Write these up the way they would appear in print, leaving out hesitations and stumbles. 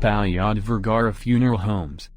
Palyad Vergara Funeral Homes.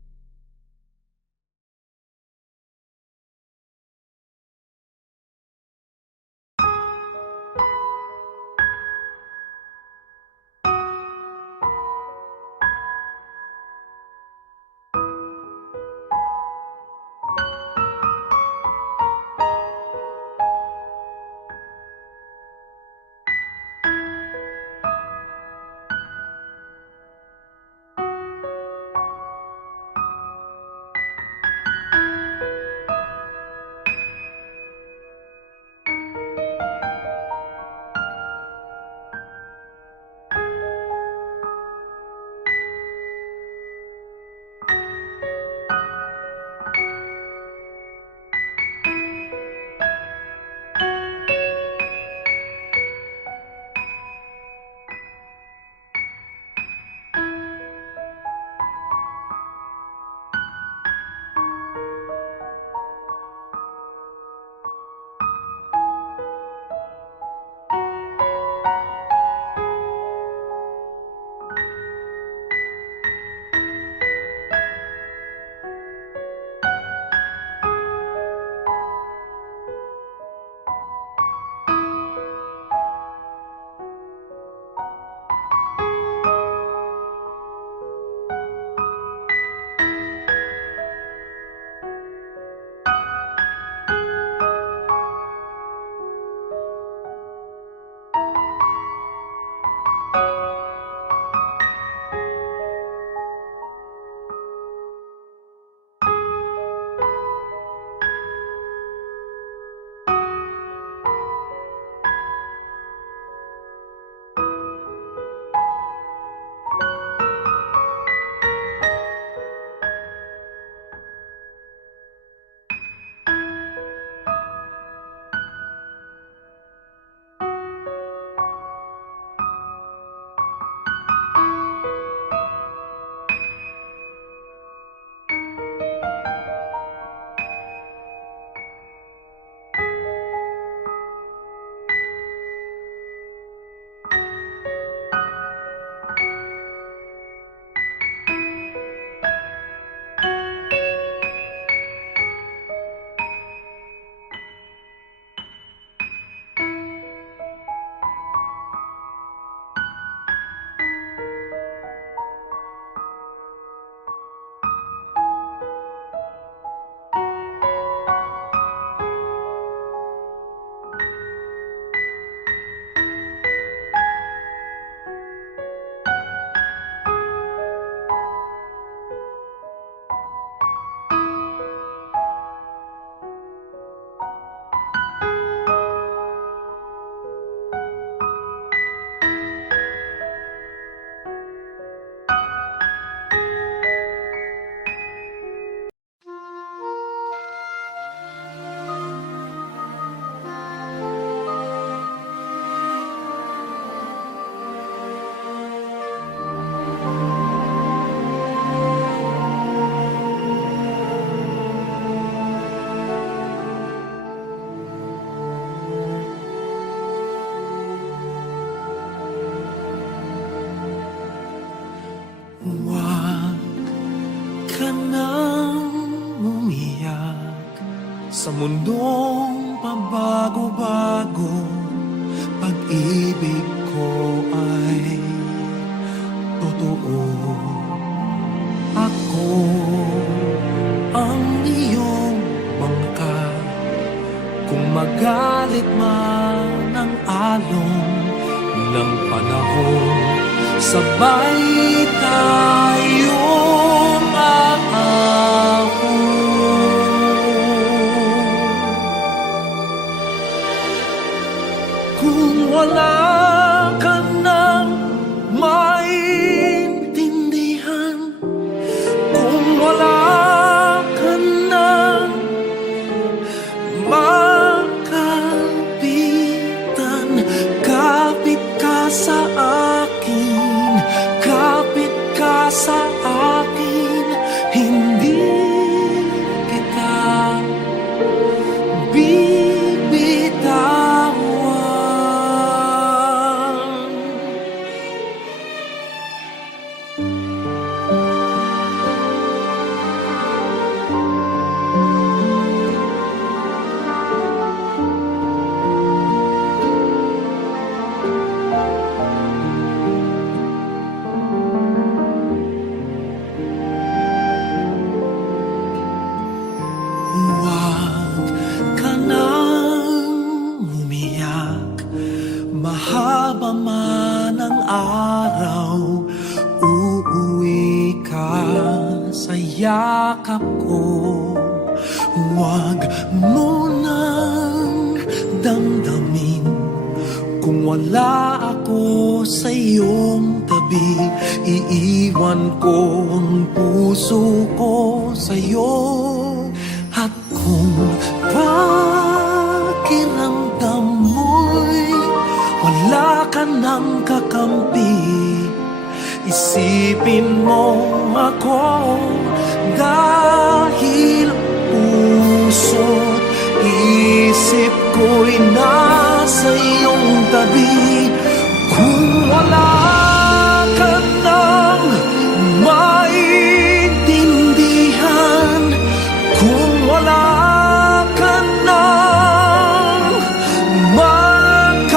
Huwag ka nang umiyak sa mundong pabago-bago. Pag-ibig ko ay totoo. Ako ang iyong bangka. Kung magalit man ang alon ng panahon, sabay tayong aahon. Kung wala ka nang maintindihan, kung wala ka nang makapitan, kapit ka sa akin, kapit ka sa akin, hindi kita bibitawan. araw uuwi ka sa yakap ko. Huwag mo nang damdamin kung wala ako sa iyong tabi. Iiwan ko ang puso ko sa iyo. At kung pakiramdam mo'y wala ka nang kakampi, isipin mo ako dahil puso't isip ko'y nasa iyong tabi. Kung wala ka nang maintindihan, kung wala ka nang makapitan,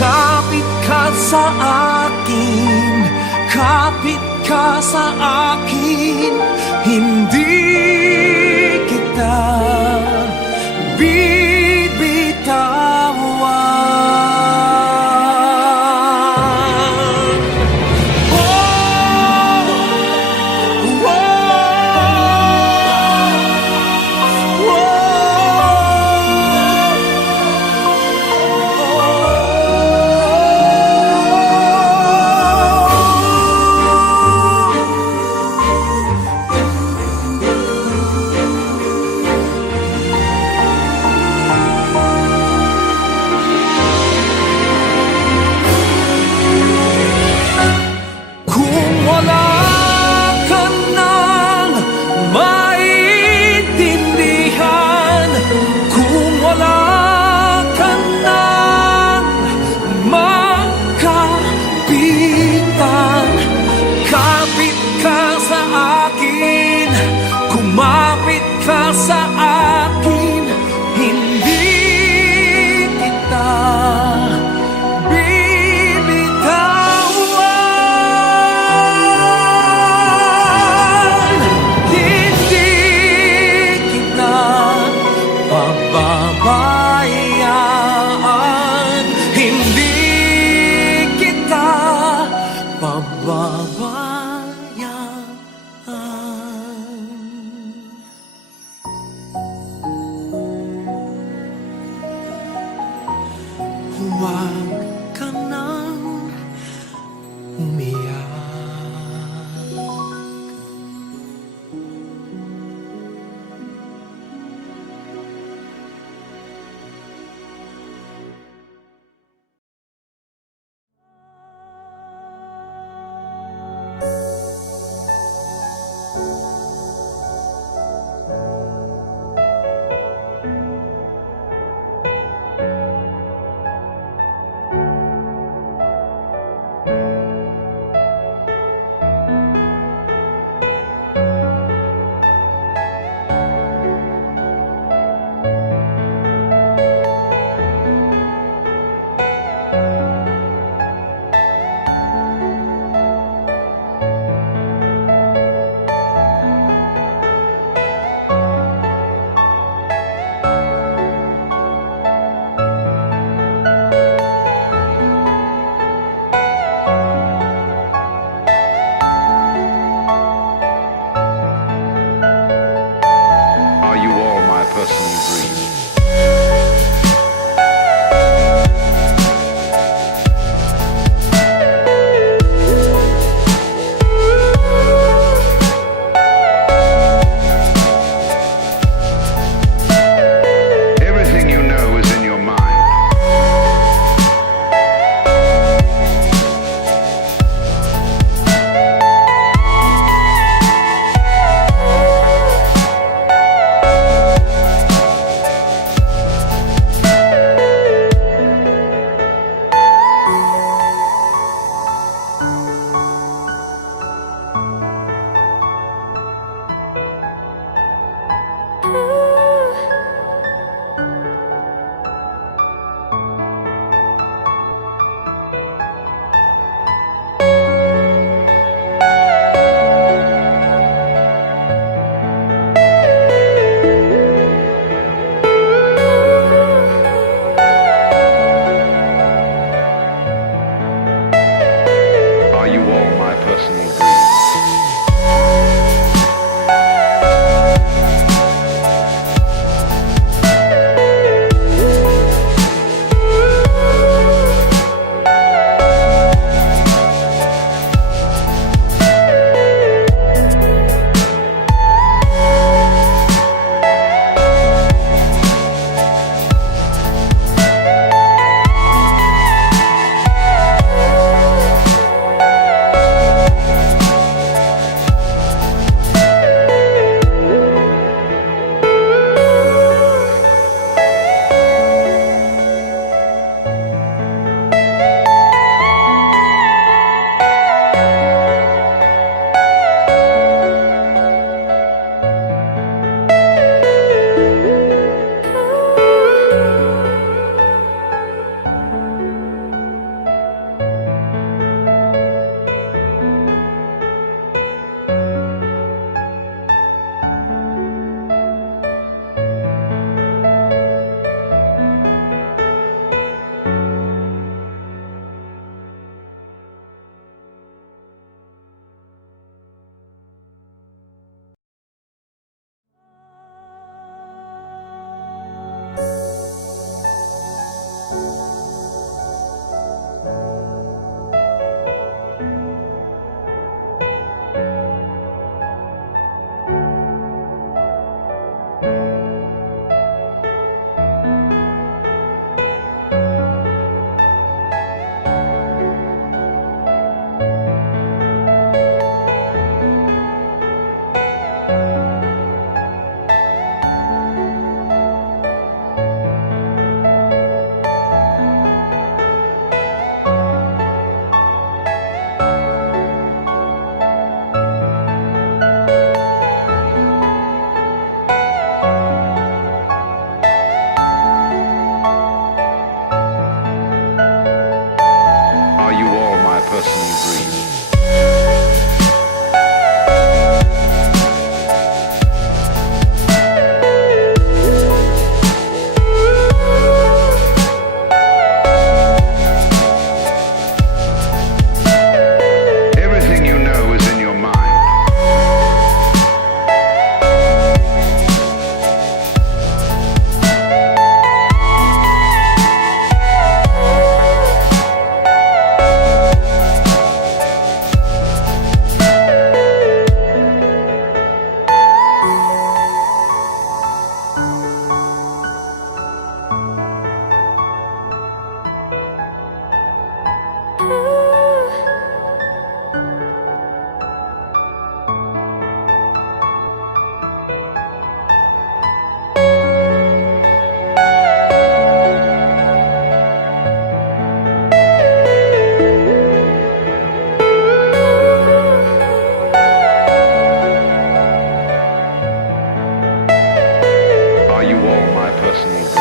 kapit ka sa akin, kapit ka sa akin, hindi kita bibitawan. you all my personal dreams? Are you all my personal dreams? Everything you know is in your mind. Are you all my personal dreams?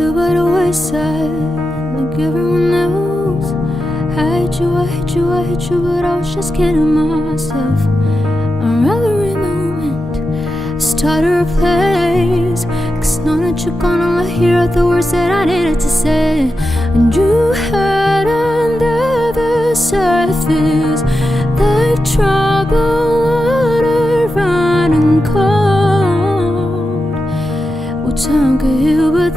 you by the wayside, like everyone else. I hate you, I hate you, I hate you, but I was just kidding myself. I'd rather in the moment start a place, 'cause know that you're gonna let hear the words that I needed to say. And you had under the surface, like troubled water running cold. Well, time could heal, but